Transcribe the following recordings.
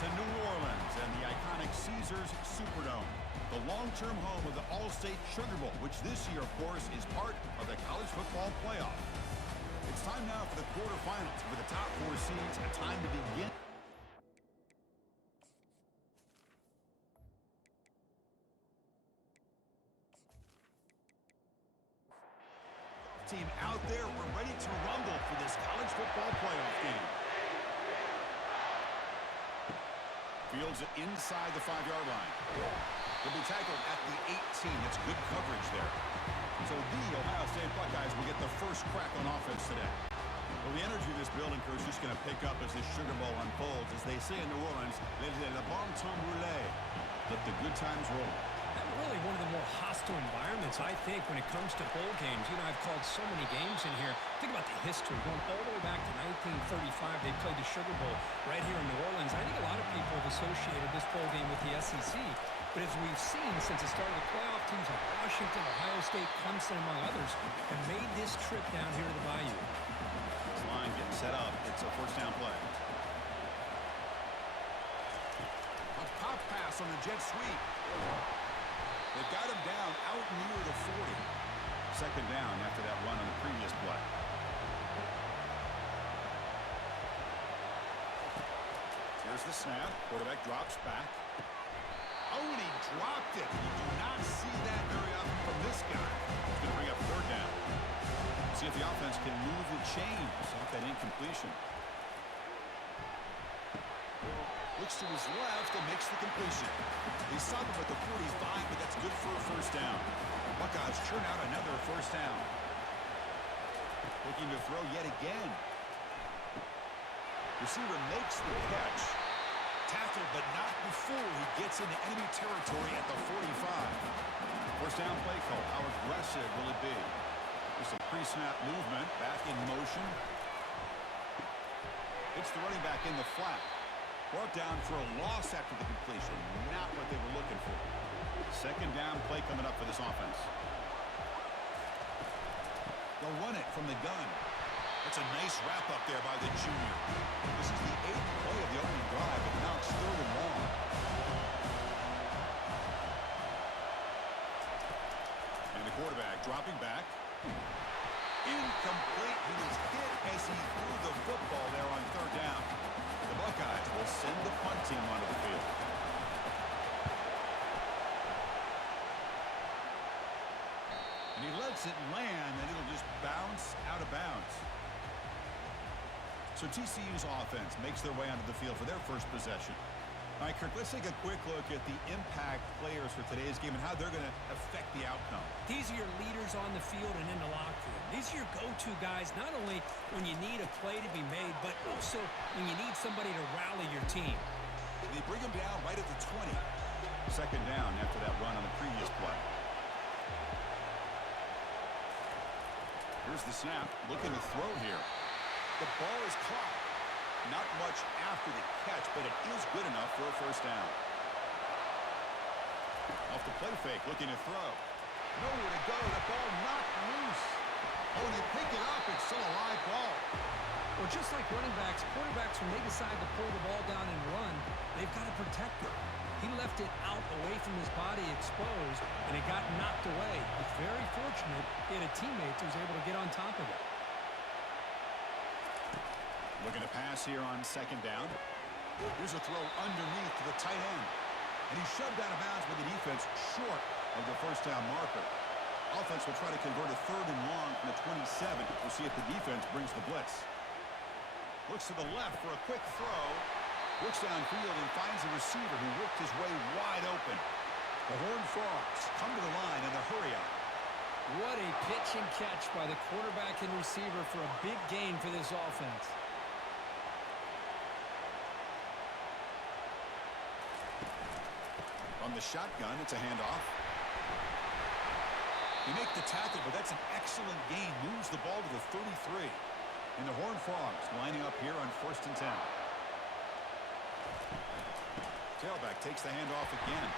to New Orleans and the iconic Caesars Superdome, the long-term home of the All-State Sugar Bowl, which this year, of course, is part of the college football playoff. It's time now for the quarterfinals for the top 4 seeds. A time to begin. Team out there, we're ready to rumble for this college football playoff game. Fields it inside the 5-yard line. He'll be tackled at the 18. That's good coverage there. So the Ohio State Buckeyes will get the first crack on offense today. Well, the energy of this building crew is just going to pick up as this Sugar Bowl unfolds. As they say in New Orleans, le bon temps roulé. Let the good times roll. And really one of the more hostile environments, I think, when it comes to bowl games. You know, I've called so many games in here. Think about the history. Going all the way back to 1935, they played the Sugar Bowl right here in New Orleans. I think a lot of people have associated this bowl game with the SEC. But as we've seen since the start of the playoff, teams like Washington, Ohio State, Clemson, among others, have made this trip down here to the Bayou. This line getting set up. It's a first down play. A pop pass on the jet sweep. They've got him down out near the 40. Second down after that run on the previous play. Here's the snap. Quarterback drops back. Oh, and he dropped it. You do not see that very often from this guy. He's going to bring up third down. See if the offense can move the chains off that incompletion. Looks to his left and makes the completion. They stop him at the 45, but that's good for a first down. Buckeyes churn out another first down. Looking to throw yet again. Receiver makes the catch. Tackled, but not before he gets into enemy territory at the 45. First down play call. How aggressive will it be? Just a pre-snap movement. Back in motion. It's the running back in the flat. Brought down for a loss after the completion. Not what they were looking for. Second down play coming up for this offense. They'll run it from the gun. That's a nice wrap up there by the junior. This is the 8th play of the opening drive, but now it's 3rd and long. And the quarterback dropping back. Incomplete. He was hit as he threw the football there on 3rd down. The Buckeyes will send the punt team onto the field. And he lets it land, and it'll just bounce out of bounds. So TCU's offense makes their way onto the field for their first possession. All right, Kirk, let's take a quick look at the impact players for today's game and how they're going to affect the outcome. These are your leaders on the field and in the locker room. These are your go-to guys, not only when you need a play to be made, but also when you need somebody to rally your team. They bring him down right at the 20. Second down after that run on the previous play. Here's the snap. Looking to throw here. The ball is caught. Not much after the catch, but it is good enough for a first down. Off the play fake, looking to throw. Nowhere to go. The ball knocked loose. Oh, and they pick it up. It's still a live ball. Well, just like running backs, quarterbacks, when they decide to pull the ball down and run, they've got to protect it. He left it out away from his body exposed, and it got knocked away. He's very fortunate he had a teammate who was able to get on top of it. Looking to pass here on second down. Here's a throw underneath to the tight end. And he's shoved out of bounds by the defense short of the first down marker. Offense will try to convert a 3rd and long from the 27. We'll see if the defense brings the blitz. Looks to the left for a quick throw. Looks downfield and finds a receiver who worked his way wide open. The Horned Frogs come to the line in a hurry up. What a pitch and catch by the quarterback and receiver for a big gain for this offense. On the shotgun, it's a handoff. They make the tackle, but that's an excellent gain. Moves the ball to the 33. And the Horned Frogs lining up here on 1st and 10. Tailback takes the handoff again.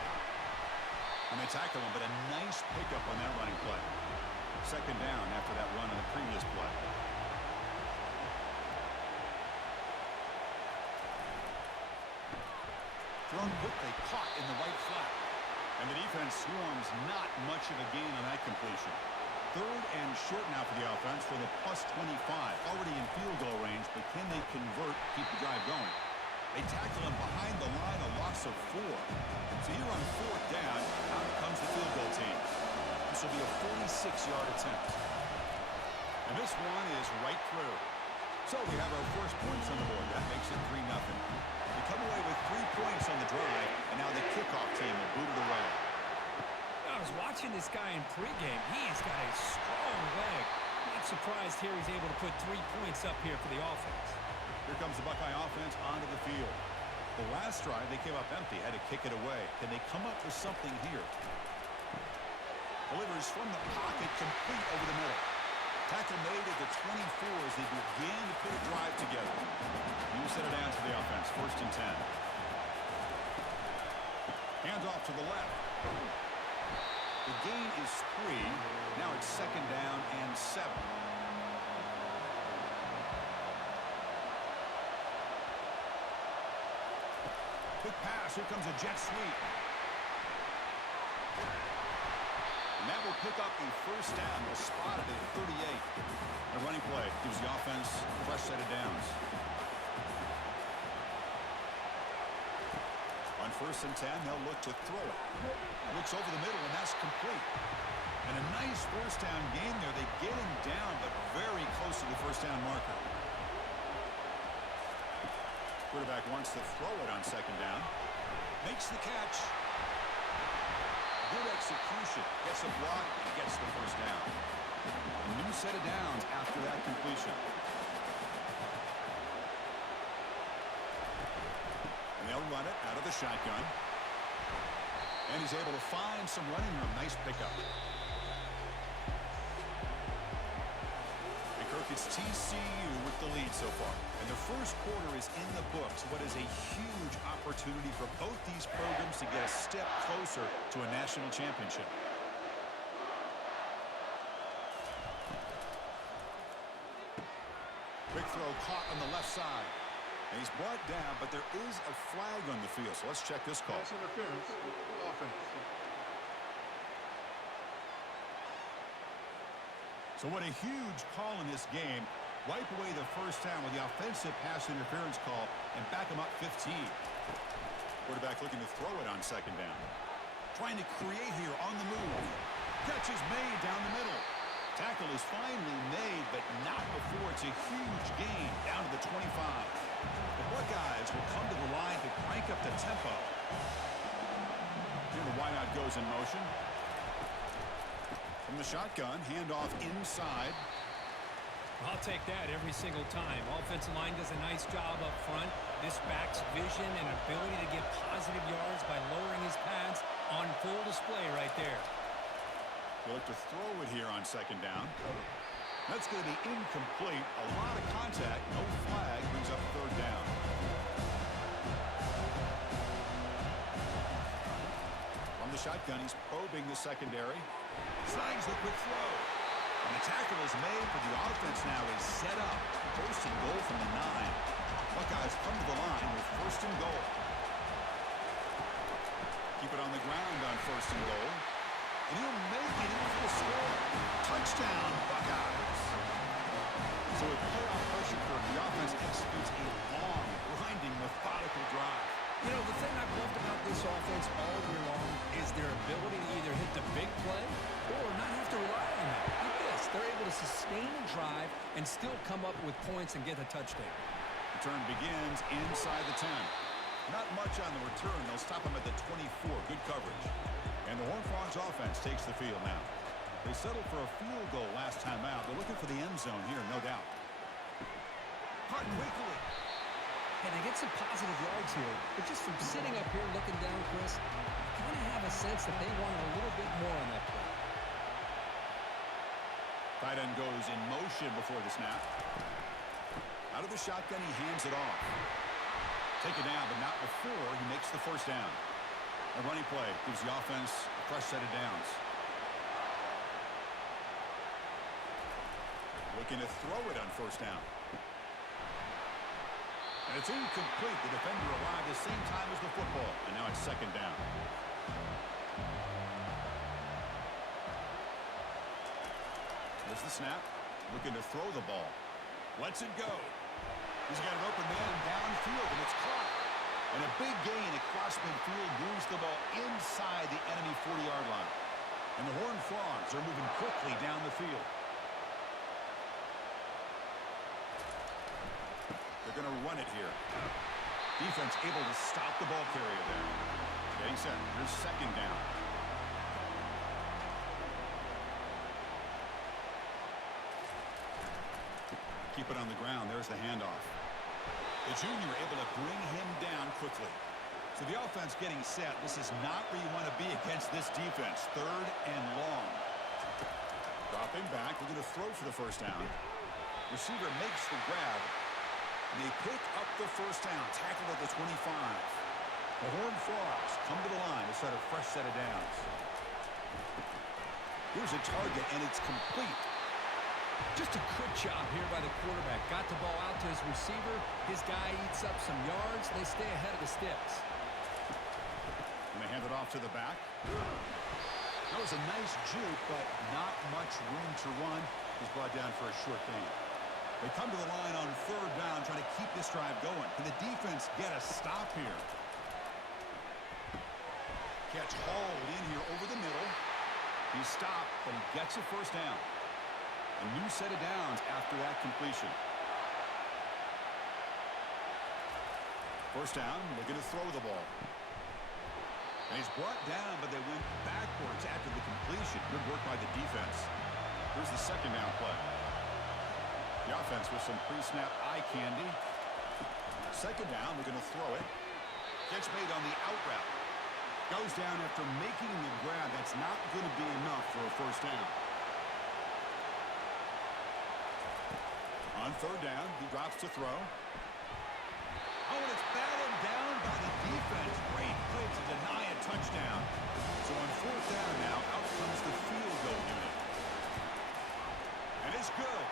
And they tackle him, but a nice pickup on that running play. Second down after that run on the previous play. hook they caught in the right flat. And the defense swarms not much of a gain on that completion. Third and short now for the offense for the +25. Already in field goal range, but can they convert, keep the drive going? They tackle him behind the line, a loss of 4. So here on 4th down, out comes the field goal team. This will be a 46-yard attempt. And this one is right through. So we have our first points on the board. That makes it 3-0. We come away with 3 points on the drive, and now the kickoff team will boot it away. I was watching this guy in pregame. He's got a strong leg. Not surprised here he's able to put 3 points up here for the offense. Here comes the Buckeye offense onto the field. The last drive, they came up empty, had to kick it away. Can they come up with something here? Delivers from the pocket, complete over the middle. Tackle made at the 24 as they began to put a drive together. New set of downs for the offense, 1st and 10. Hands off to the left. The gain is 3. Now it's 2nd down and 7. Quick pass. Here comes a jet sweep. And that will pick up the 1st down. They'll spot it at 38. A running play gives the offense a fresh set of downs. On 1st and 10, they'll look to throw it. Looks over the middle, and that's complete. And a nice 1st down gain there. They get him down, but very close to the 1st down marker. Quarterback wants to throw it on 2nd down. Makes the catch. Good execution. Gets a block and gets the 1st down. A new set of downs after that completion. And they'll run it out of the shotgun. And he's able to find some running room. Nice pickup. It's TCU with the lead so far. And the 1st quarter is in the books. What is a huge opportunity for both these programs to get a step closer to a national championship. Quick throw caught on the left side. And he's brought down, but there is a flag on the field. So let's check this call. Pass interference. Offense. So what a huge call in this game. Wipe away the 1st down with the offensive pass interference call and back him up 15. Quarterback looking to throw it on 2nd down. Trying to create here on the move. Catch is made down the middle. Tackle is finally made, but not before it's a huge gain down to the 25. The Buckeyes will come to the line to crank up the tempo. Here the wideout goes in motion. From the shotgun, handoff inside. I'll take that every single time. Offensive line does a nice job up front. This back's vision and ability to get positive yards by lowering his pads on full display right there. We'll look to throw it here on 2nd down. That's going to be incomplete. A lot of contact. No flag. Brings up 3rd down. From the shotgun, he's probing the secondary. Snags the quick throw. And the tackle is made, but the offense now is set up. 1st and goal from the 9. Buckeyes come to the line with 1st and goal. Keep it on the ground on 1st and goal. And he'll make it in for the score. Touchdown, Buckeyes. So with playoff pressure curve, the offense executes a long, grinding, methodical drive. You know, the thing I've loved about this offense all year long is their ability to either hit the big play or not have to rely on that. Like this, they're able to sustain a drive and still come up with points and get a touchdown. Return begins inside the 10. Not much on the return. They'll stop him at the 24. Good coverage. And the Horned Frogs offense takes the field now. They settled for a field goal last time out. They're looking for the end zone here, no doubt. Caught quickly. And they get some positive yards here. But just from sitting up here looking down, Chris, you kind of have a sense that they wanted a little bit more on that play. Tight end goes in motion before the snap. Out of the shotgun, he hands it off. Take it down, but not before he makes the 1st down. A running play gives the offense a fresh set of downs. Looking to throw it on 1st down. And And it's incomplete. The defender arrived the same time as the football. And now it's second down. There's the snap. Looking to throw the ball. Lets it go. He's got an open man downfield, and it's caught. And a big gain across midfield moves the ball inside the enemy 40-yard line. And the Horned Frogs are moving quickly down the field. They're going to run it here. Defense able to stop the ball carrier there. Getting set. Here's second down. Keep it on the ground. There's the handoff. The junior able to bring him down quickly. So the offense getting set. This is not where you want to be against this defense. Third and long. Dropping back. We're going to throw for the first down. Receiver makes the grab. And they pick up the first down. Tackled at the 25. The Horned Frogs come to the line to set a fresh set of downs. Here's a target, and it's complete. Just a good job here by the quarterback. Got the ball out to his receiver. His guy eats up some yards. They stay ahead of the sticks. And they hand it off to the back. That was a nice juke, but not much room to run. He's brought down for a short gain. They come to the line on third down, trying to keep this drive going. Can the defense get a stop here? Catch hauled in here over the middle. He stopped, but he gets a first down. A new set of downs after that completion. First down, looking to throw the ball. And he's brought down, but they went backwards after the completion. Good work by the defense. Here's the second down play. The offense with some pre-snap eye candy. Second down, we're going to throw it. Catch made on the out route. Goes down after making the grab. That's not going to be enough for a first down. On third down, he drops to throw. Oh, and it's batted down by the defense. Great play to deny a touchdown. So on fourth down now, out comes the field goal unit. And it's good.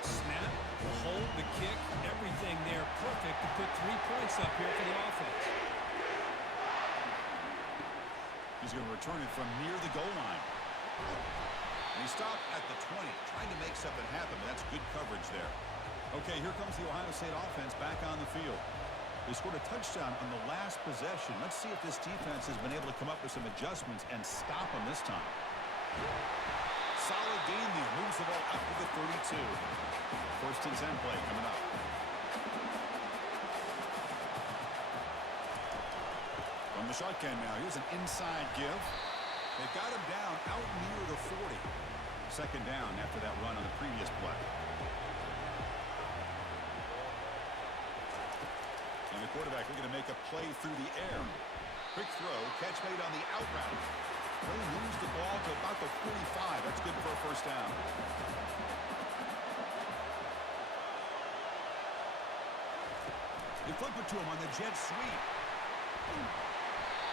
Snap, the hold, the kick, everything there perfect to put 3 points up here for the offense. He's going to return it from near the goal line. And he stopped at the 20, trying to make something happen, but that's good coverage there. Okay, here comes the Ohio State offense back on the field. They scored a touchdown on the last possession. Let's see if this defense has been able to come up with some adjustments and stop them this time. Solid gain there. Moves the ball up to the 32. First and 10 play coming up. From the shotgun now, here's an inside give. They've got him down out near the 40. Second down after that run on the previous play. And the quarterback looking to make a play through the air. Quick throw, catch made on the out route. He moves the ball to about the 45. That's good for a first down. They flip it to him on the jet sweep.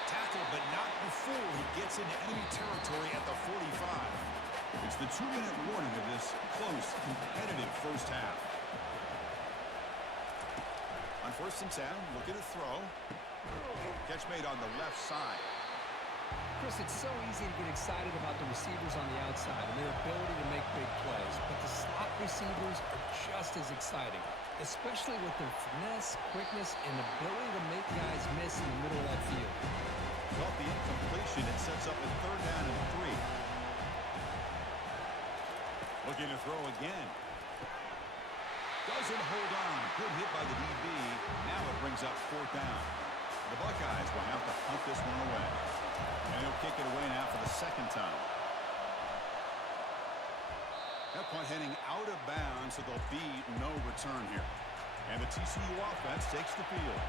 Tackled, but not before he gets into enemy territory at the 45. It's the 2-minute warning of this close, competitive first half. On first and 10, looking to throw. Catch made on the left side. Chris, it's so easy to get excited about the receivers on the outside and their ability to make big plays, but the slot receivers are just as exciting, especially with their finesse, quickness, and ability to make guys miss in the middle of that field. Well, the incompletion, it sets up a third down and 3. Looking to throw again. Doesn't hold on. Good hit by the DB. Now it brings up fourth down. The Buckeyes will have to punt this one away. And he'll kick it away now for the second time. That punt heading out of bounds, so there'll be no return here. And the TCU offense takes the field.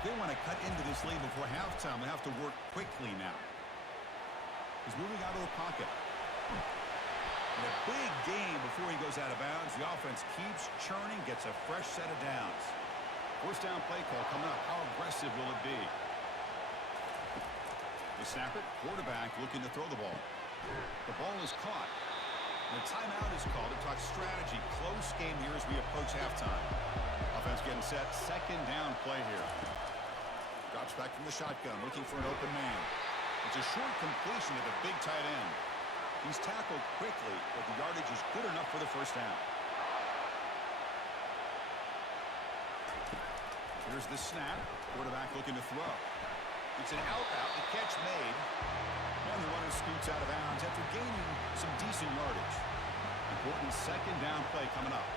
If they want to cut into this lead before halftime, they have to work quickly now. He's moving out of the pocket. And a big gain before he goes out of bounds. The offense keeps churning, gets a fresh set of downs. First down play call coming up. How aggressive will it be? They snap it. Quarterback looking to throw the ball. The ball is caught. And a timeout is called to talk strategy. Close game here as we approach halftime. A Offense getting set. Second down play here. Drops back from the shotgun, looking for an open man. It's a short completion to the big tight end. He's tackled quickly, but the yardage is good enough for the first down. Here's the snap. Quarterback looking to throw. It's an out route. The catch made. And the runner scoots out of bounds after gaining some decent yardage. Important second down play coming up.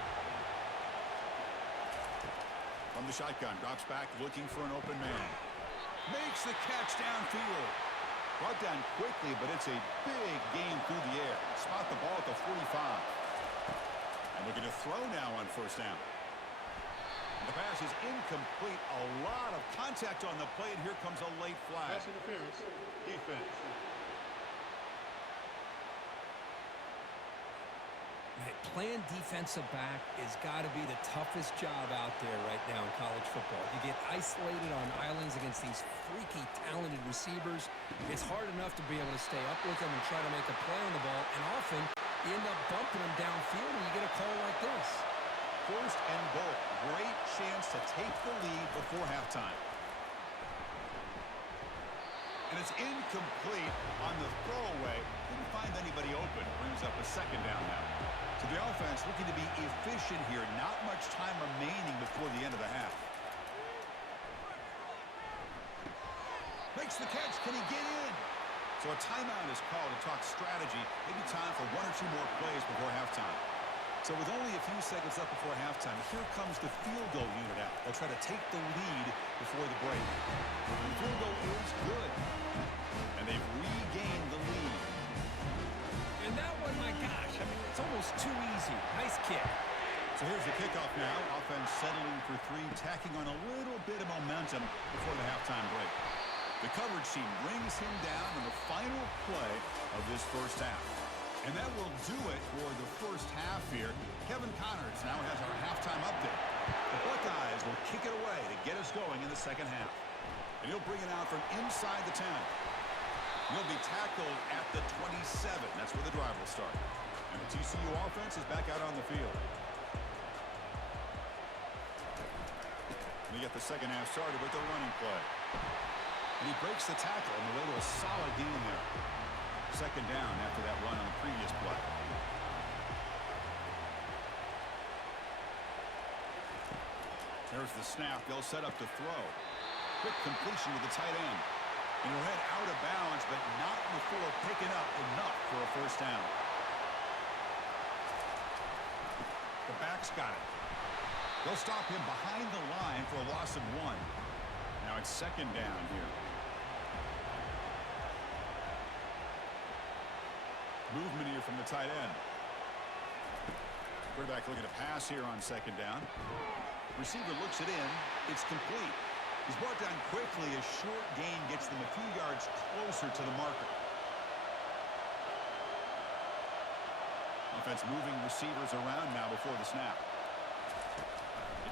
From the shotgun, drops back, looking for an open man. Makes the catch downfield. Brought down quickly, but it's a big gain through the air. Spot the ball at the 45. And looking to throw now on first down. And the pass is incomplete. A lot of contact on the play, and here comes a late flag. Pass interference. Defense. Playing defensive back has got to be the toughest job out there right now in college football. You get isolated on islands against these freaky, talented receivers. It's hard enough to be able to stay up with them and try to make a play on the ball, and often you end up bumping them downfield when you get a call like this. First and goal. Great chance to take the lead before halftime. And it's incomplete on the throwaway. Didn't find anybody open. Brings up a second down now. So the offense looking to be efficient here. Not much time remaining before the end of the half. Makes the catch. Can he get in? So a timeout is called to talk strategy. Maybe time for one or two more plays before halftime. So with only a few seconds left before halftime, here comes the field goal unit out. They'll try to take the lead before the break. The field goal is good. And they've regained the lead. And that one, my gosh, I mean, it's almost too easy. Nice kick. So here's the kickoff now. Offense settling for three, tacking on a little bit of momentum before the halftime break. The coverage team brings him down in the final play of this first half. And that will do it for the first half here. Kevin Connors now has our halftime update. The Buckeyes will kick it away to get us going in the second half. And he'll bring it out from inside the 10. He'll be tackled at the 27. That's where the drive will start. And the TCU offense is back out on the field. We get the second half started with the running play. And he breaks the tackle on the way to a solid gain there. Second down after that run on the previous play. There's the snap. They'll set up to throw. Quick completion to the tight end. And he'll head out of bounds, but not before picking up enough for a first down. The back's got it. They'll stop him behind the line for a loss of 1. Now it's second down here. Movement here from the tight end. Quarterback looking to pass here on second down. Receiver looks it in. It's complete. He's brought down quickly. A short gain gets them a few yards closer to the marker. Offense moving receivers around now before the snap.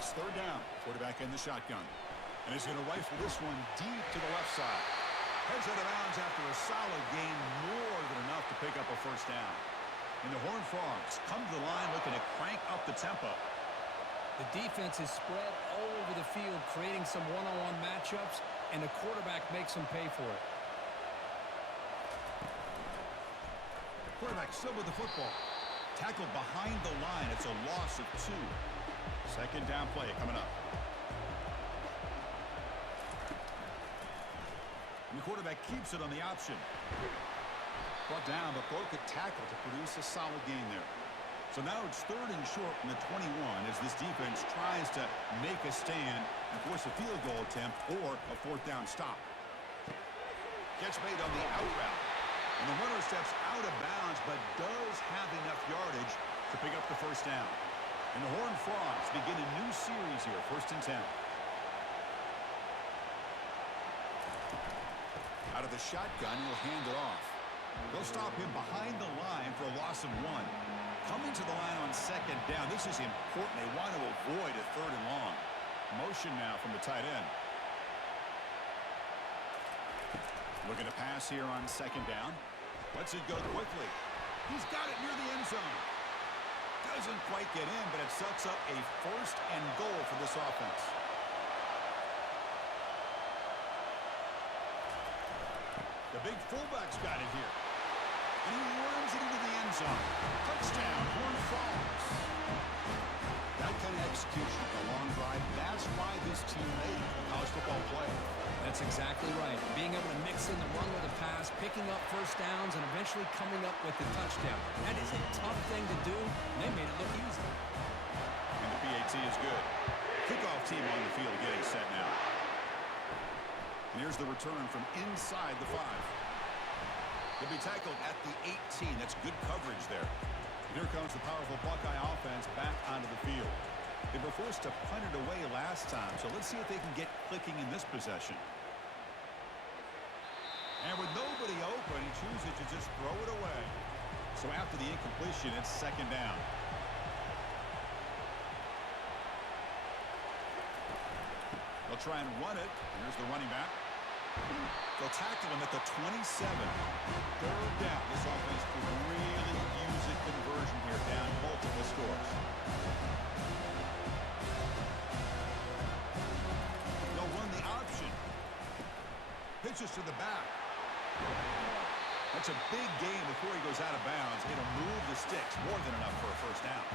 It's third down. Quarterback in the shotgun. And he's going to rifle this one deep to the left side. Heads out of bounds after a solid gain, more than enough to pick up a first down. And the Horned Frogs come to the line looking to crank up the tempo. The defense is spread all over the field, creating some one-on-one matchups, and the quarterback makes them pay for it. Quarterback still with the football. Tackled behind the line. It's a loss of 2. Second down play coming up. And the quarterback keeps it on the option. Brought down, but broke a tackle to produce a solid gain there. So now it's third and short from the 21 as this defense tries to make a stand and force a field goal attempt or a fourth down stop. Catch made on the out route. And the runner steps out of bounds but does have enough yardage to pick up the first down. And the Horned Frogs begin a new series here, first and 10. Out of the shotgun, he'll hand it off. They'll stop him behind the line for a loss of 1. Coming to the line on second down. This is important. They want to avoid a third and long. Motion now from the tight end. Looking to pass here on second down. Lets it go quickly. He's got it near the end zone. Doesn't quite get in, but it sets up a 1st and goal for this offense. The big fullback's got it here. And he runs it into the end zone. Touchdown, Horned Frogs. That kind of execution, a long drive, that's why this team made it a college football player. That's exactly right. Being able to mix in the run with the pass, picking up first downs, and eventually coming up with the touchdown. That is a tough thing to do, and they made it look easy. And the PAT is good. Kickoff team on the field getting set now. And here's the return from inside the 5. He'll be tackled at the 18. That's good coverage there. And here comes the powerful Buckeye offense back onto the field. They were forced to punt it away last time, so let's see if they can get clicking in this possession. And with nobody open, he chooses to just throw it away. So after the incompletion, it's 2nd down. They'll try and run it. Here's the running back. They'll tackle him at the 27. 3rd down. This offense could really use a conversion here, down multiple scores. They'll run the option. Pitches to the back. That's a big gain before he goes out of bounds. It'll move the sticks. More than enough for a 1st down.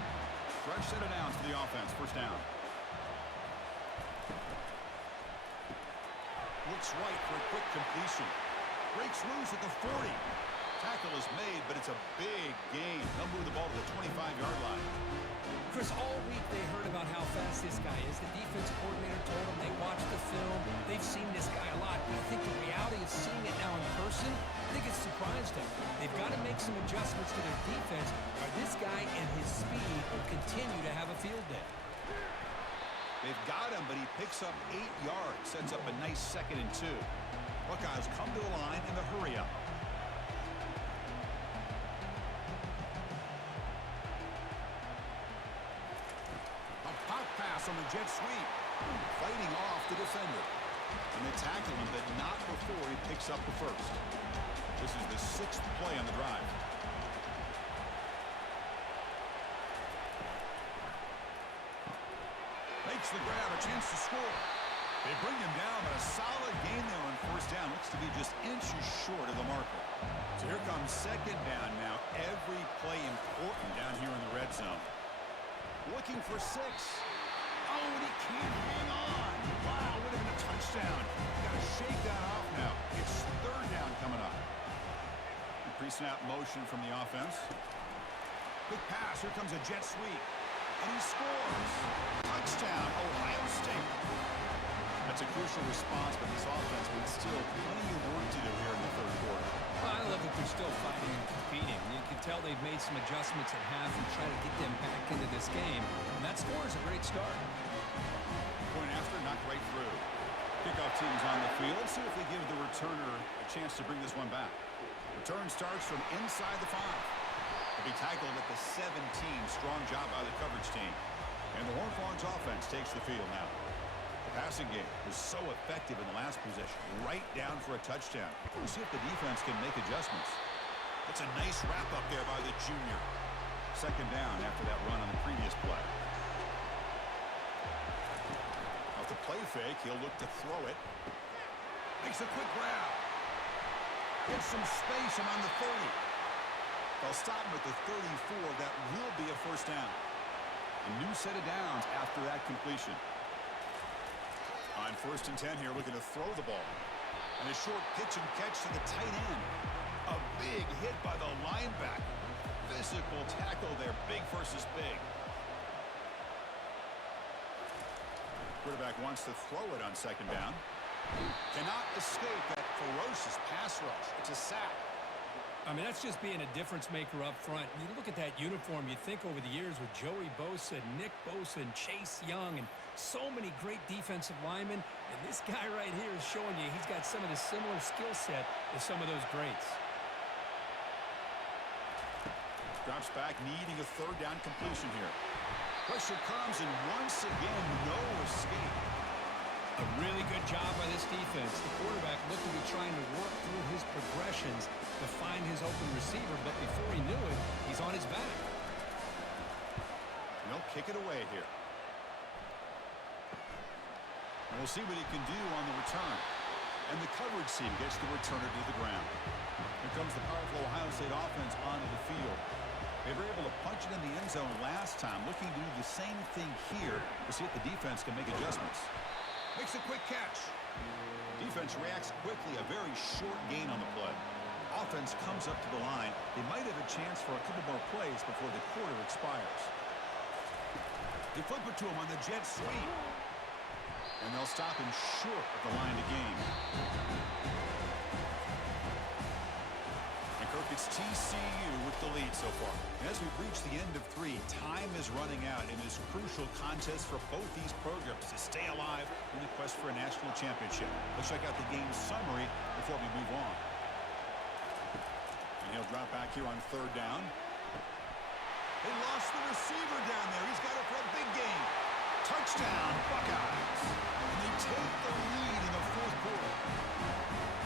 Fresh set of downs for the offense. 1st down. Looks right for a quick completion. Breaks loose at the 40. Tackle is made, but it's a big gain. They'll move the ball to the 25-yard line. Chris, all week they heard about how fast this guy is. The defense coordinator told them they watched the film. They've seen this guy a lot. But I think the reality of seeing it now in person, I think it's surprised them. They've got to make some adjustments to their defense, or this guy and his speed will continue to have a field day. They've got him, but he picks up 8 yards. Sets up a nice 2nd and 2. Buckeyes come to the line in the hurry-up. A pop pass on the jet sweep. Fighting off the defender. And they tackle him, but not before he picks up the 1st. This is the 6th play on the drive. Makes the grab, a chance to score. They bring him down, but a solid gain there on 1st down. Looks to be just inches short of the marker. So here comes 2nd down now. Every play important down here in the red zone. Looking for 6. Oh, and he can't hang on. Wow, would have been a touchdown. Got to shake that off now. It's 3rd down coming up. Pre-snap motion from the offense. Quick pass. Here comes a jet sweep. And he scores. Touchdown, Ohio State. That's a crucial response, but this offense with still plenty of work to do here in the 3rd quarter. Well, I love that they're still fighting and competing. You can tell they've made some adjustments at half and try to get them back into this game. And that score is a great start. Point after, knocked right through. Kickoff team is on the field. Let's see if they give the returner a chance to bring this one back. Return starts from inside the 5. He'll be tackled at the 17. Strong job by the coverage team. And the Horned Frogs offense takes the field now. The passing game was so effective in the last possession. Right down for a touchdown. We'll see if the defense can make adjustments. That's a nice wrap-up there by the junior. 2nd down after that run on the previous play. Off the play fake, he'll look to throw it. Makes a quick grab. Gets some space and on the 30. They'll stop him at the 34. That will be a 1st down. A new set of downs after that completion. On 1st and 10 here, looking to throw the ball. And a short pitch and catch to the tight end. A big hit by the linebacker. Physical tackle there, big versus big. Quarterback wants to throw it on 2nd down. Cannot escape that ferocious pass rush. It's a sack. I mean, that's just being a difference maker up front. You look at that uniform, you think over the years with Joey Bosa, Nick Bosa, and Chase Young, and so many great defensive linemen. And this guy right here is showing you he's got some of the similar skill set as some of those greats. Drops back, needing a 3rd down completion here. Pressure comes, and once again, no escape. A really good job by this defense. The quarterback looked to be trying to work through his progressions to find his open receiver, but before he knew it, he's on his back. they'll kick it away here. And we'll see what he can do on the return. And the coverage team gets the returner to the ground. Here comes the powerful Ohio State offense onto the field. They were able to punch it in the end zone last time, looking to do the same thing here to see if the defense can make adjustments. Makes a quick catch. Defense reacts quickly, a very short gain on the play. Offense comes up to the line. They might have a chance for a couple more plays before the quarter expires. They flip it to him on the jet sweep. And they'll stop him short of the line to gain. And Kirk, it's TCU with the lead so far. And as we've reached the end of 3, time is running out in this crucial contest for both these programs to stay alive in the quest for a national championship. Let's check out the game summary before we move on. And he'll drop back here on 3rd down. They lost the receiver down there. He's got it for a big game. Touchdown, Buckeyes. And they take the lead in the 4th quarter.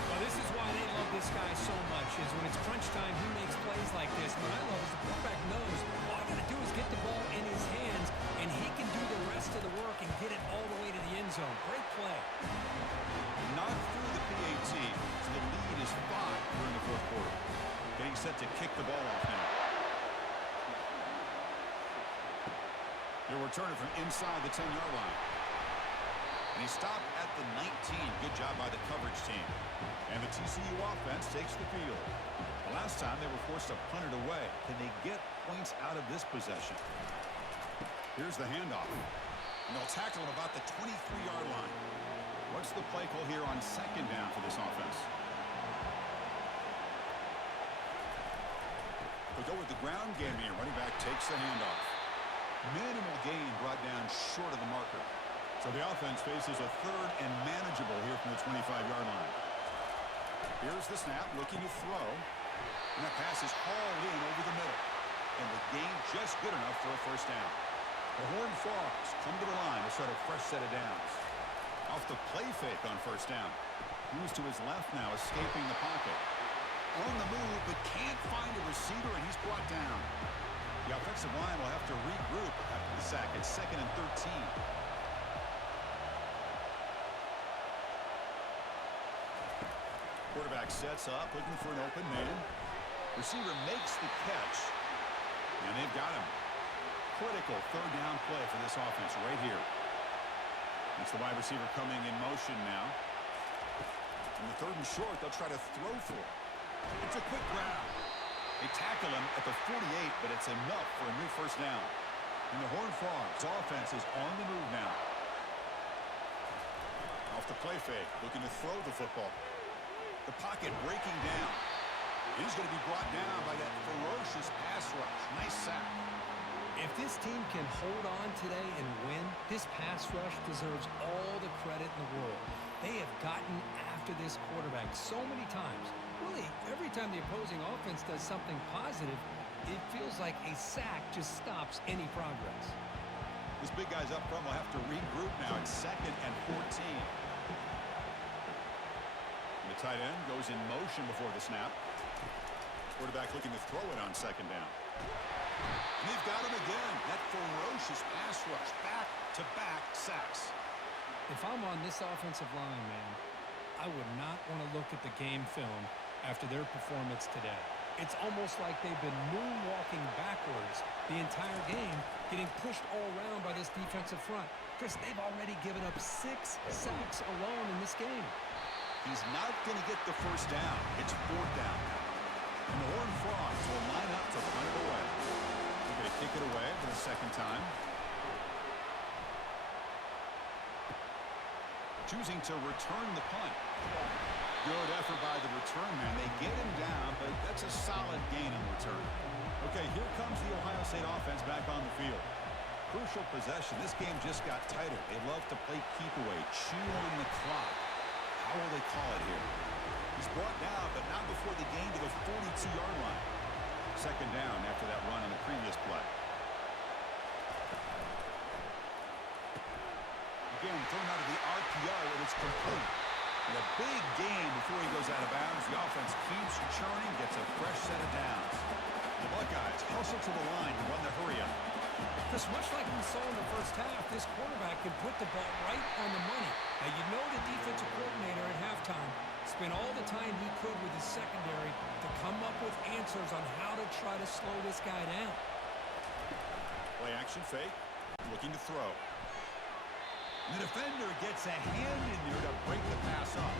Well, this is why they love this guy so much, is when it's crunch time, he makes plays like this. And what I love is the quarterback knows all I got to do is get the ball in his hands, and he can do the rest of the work and get it all the way to the end zone. Great play. Not through the PAT, so the lead is 5 here in the 4th quarter. Getting set to kick the ball off now. He'll return it from inside the 10-yard line. And he stopped at the 19. Good job by the coverage team. And the TCU offense takes the field. The last time they were forced to punt it away. Can they get points out of this possession? Here's the handoff. And they'll tackle him about the 23-yard line. What's the play call here on 2nd down for this offense? They'll go with the ground game here. Running back takes the handoff. Minimal gain brought down short of the marker. So the offense faces a 3rd and manageable here from the 25-yard line. Here's the snap, looking to throw. And that pass is hauled in over the middle. And the gain just good enough for a 1st down. The Horned Frogs come to the line to start a fresh set of downs. Off the play fake on 1st down. Moves to his left now, escaping the pocket. On the move, but can't find a receiver, and he's brought down. The offensive line will have to regroup after the sack. It's 2nd and 13. Quarterback sets up, looking for an open man. Receiver makes the catch. And they've got him. Critical 3rd down play for this offense right here. It's the wide receiver coming in motion now. In the 3rd and short, they'll try to throw for it. It's a quick grab. They tackle him at the 48, but it's enough for a new 1st down. And the Horned Frogs offense is on the move now. Off the play fake, looking to throw the football. The pocket breaking down. He's going to be brought down by that ferocious pass rush. Nice sack. If this team can hold on today and win, this pass rush deserves all the credit in the world. They have gotten after this quarterback so many times. Really, every time the opposing offense does something positive, it feels like a sack just stops any progress. This big guy's up front will have to regroup now. It's 2nd and 14. And the tight end goes in motion before the snap. Quarterback looking to throw it on 2nd down. And they've got him again. That ferocious pass rush. Back-to-back sacks. If I'm on this offensive line, man, I would not want to look at the game film after their performance today. It's almost like they've been moonwalking backwards the entire game, getting pushed all around by this defensive front. Chris, they've already given up 6 sacks alone in this game. He's not going to get the 1st down. It's 4th down now. And the Horned Frogs will line up to punt it away. They're going to kick it away for the 2nd time. Choosing to return the punt. Good effort by the return man. They get him down, but that's a solid gain on return. Okay, here comes the Ohio State offense back on the field. Crucial possession. This game just got tighter. They love to play keep away, chew on the clock. How will they call it here? He's brought down, but not before the gain to the 42-yard line. 2nd down after that run on the previous play. Again, thrown out of the RPO, and it's complete. And a big gain before he goes out of bounds. The offense keeps churning, gets a fresh set of downs. The Buckeyes hustle to the line to run the hurry up. Because much like we saw in the first half, this quarterback can put the ball right on the money. Now, you know the defensive coordinator at halftime spent all the time he could with his secondary to come up with answers on how to try to slow this guy down. Play action fake, looking to throw. And the defender gets a hand in there to break the pass up.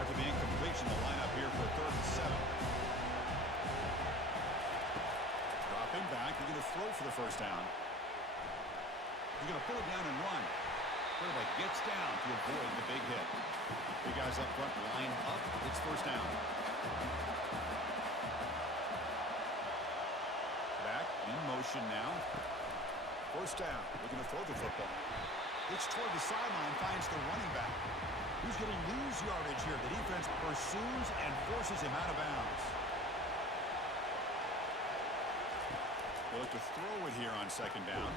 After the incompletion, the lineup here for 3rd and 7. Dropping back, they're going to throw for the first down. He's going to pull it down and run. Quarterback gets down to avoid the big hit. Big guys up front line up. It's first down. Back in motion now. First down. Looking to throw the football. It's toward the sideline, finds the running back. Who's going to lose yardage here? The defense pursues and forces him out of bounds. They look to throw it here on 2nd down.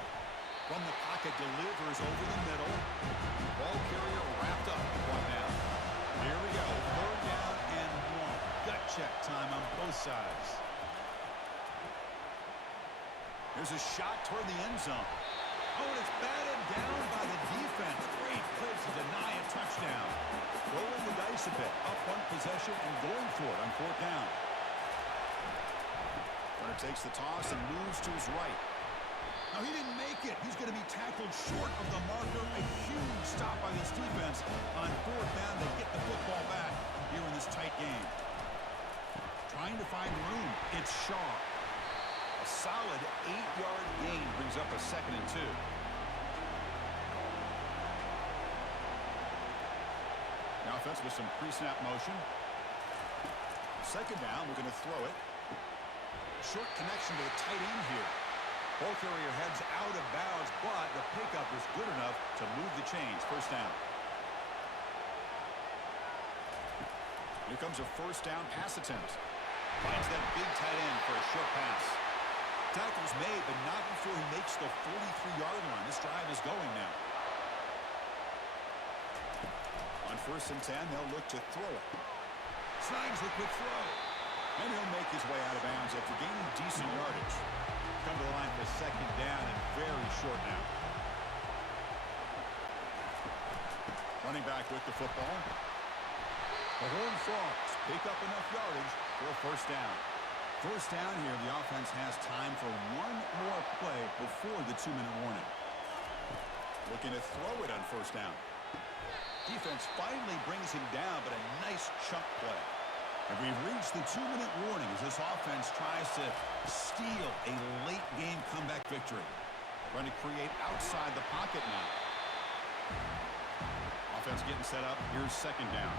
From the pocket, delivers over the middle. Ball carrier wrapped up, brought down. Here we go, 3rd down and 1. Gut check time on both sides. Here's a shot toward the end zone. Oh, and it's batted down by the defense. Great play to deny a touchdown. Rolling the dice a bit, up one possession and going for it on 4th down. Runner takes the toss and moves to his right. Now, he didn't make it. He's going to be tackled short of the marker. A huge stop by this defense on 4th down to get the football back here in this tight game. Trying to find room. It's Shaw. A solid 8-yard gain brings up a 2nd and 2. Now offense with some pre-snap motion. 2nd down, we're going to throw it. Short connection to the tight end here. Ball carrier heads out of bounds, but the pickup is good enough to move the chains. First down. Here comes a first down pass attempt. Finds that big tight end for a short pass. Tackle's made, but not before he makes the 43-yard line. This drive is going now. On 1st and 10, they'll look to throw it. Snags the quick throw. And he'll make his way out of bounds after gaining decent yardage. Come to the line for 2nd down and very short now. Running back with the football. The Horned Frogs pick up enough yardage for a first down. First down here, the offense has time for one more play before the 2-minute warning. Looking to throw it on first down. Defense finally brings him down, but a nice chunk play. And we've reached the 2-minute warning as this offense tries to steal a late-game comeback victory. Trying to create outside the pocket now. Offense getting set up. Here's 2nd down.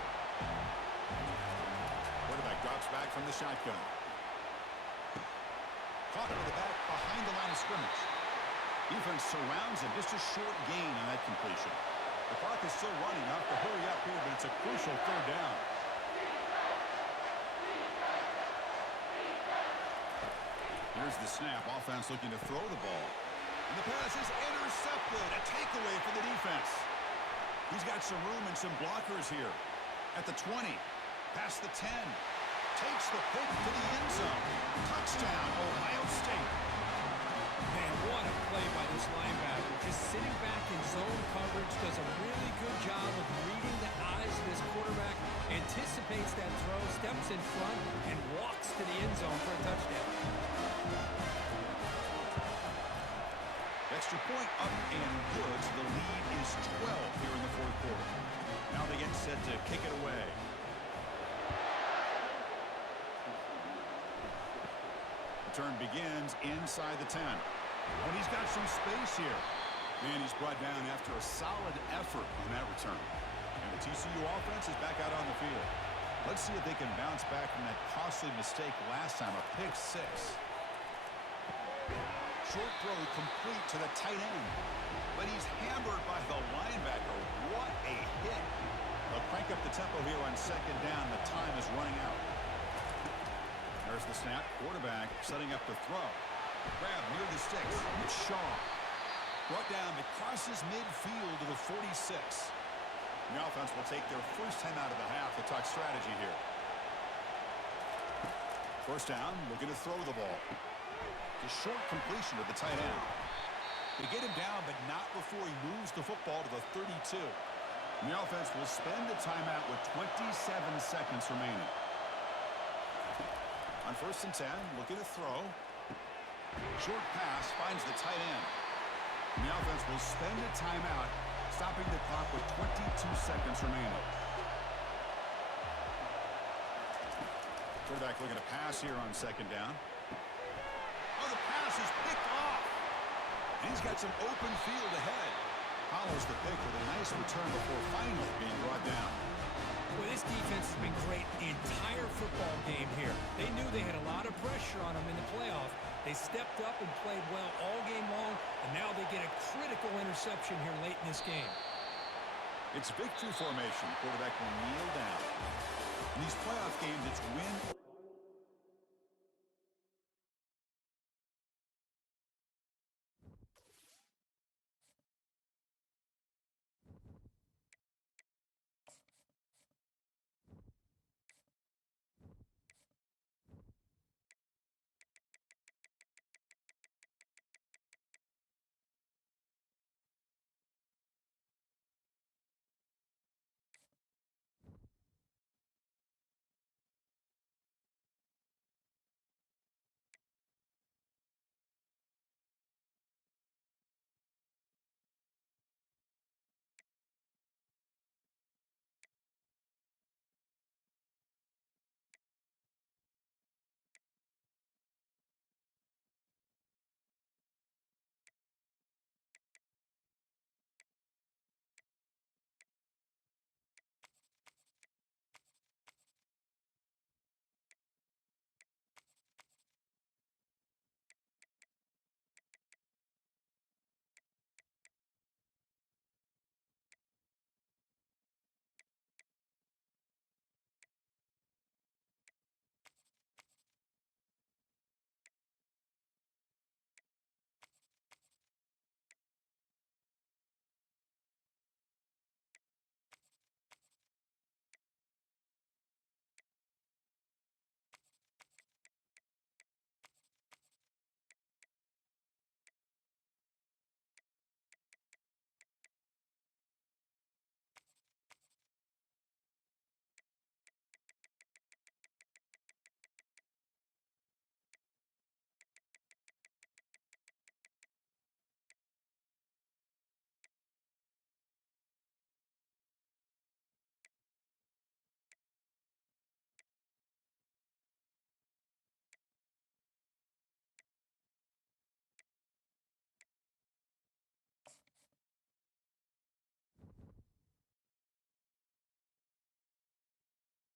Quarterback drops back from the shotgun. Caught with the back behind the line of scrimmage. Defense surrounds him. Just a short gain on that completion. The clock is still running. Have to hurry up here, but it's a crucial 3rd down. Here's the snap. Offense looking to throw the ball. And the pass is intercepted. A takeaway for the defense. He's got some room and some blockers here. At the 20. Past the 10. Takes the pick to the end zone. Touchdown, Ohio State. Man, what a play by this linebacker. Just sitting back in zone coverage. Does a really good job of reading the eyes of this quarterback. Anticipates that throw. Steps in front and walks to the end zone for a touchdown. Extra point up and good. So the lead is 12 here in the 4th quarter. Now they get set to kick it away. The turn begins inside the 10. And he's got some space here. And he's brought down after a solid effort on that return. And the TCU offense is back out on the field. Let's see if they can bounce back from that costly mistake last time, a pick 6. Short throw complete to the tight end. But he's hammered by the linebacker. What a hit. They'll crank up the tempo here on 2nd down. The time is running out. There's the snap. Quarterback setting up to throw. Grab near the sticks. It's Shaw. Brought down. It crosses midfield to the 46. The offense will take their first time out of the half to talk strategy here. First down. Looking to throw the ball. A short completion to the tight end. They get him down, but not before he moves the football to the 32. And the offense will spend a timeout with 27 seconds remaining. On 1st and 10, looking to throw. Short pass finds the tight end. And the offense will spend a timeout, stopping the clock with 22 seconds remaining. Quarterback looking to pass here on 2nd down. Oh, the pass is picked off. And he's got some open field ahead. Follows the pick with a nice return before finally being brought down. Well, this defense has been great the entire football game here. They knew they had a lot of pressure on them in the playoff. They stepped up and played well all game long, and now they get a critical interception here late in this game. It's victory formation. Quarterback will kneel down. In these playoff games, it's win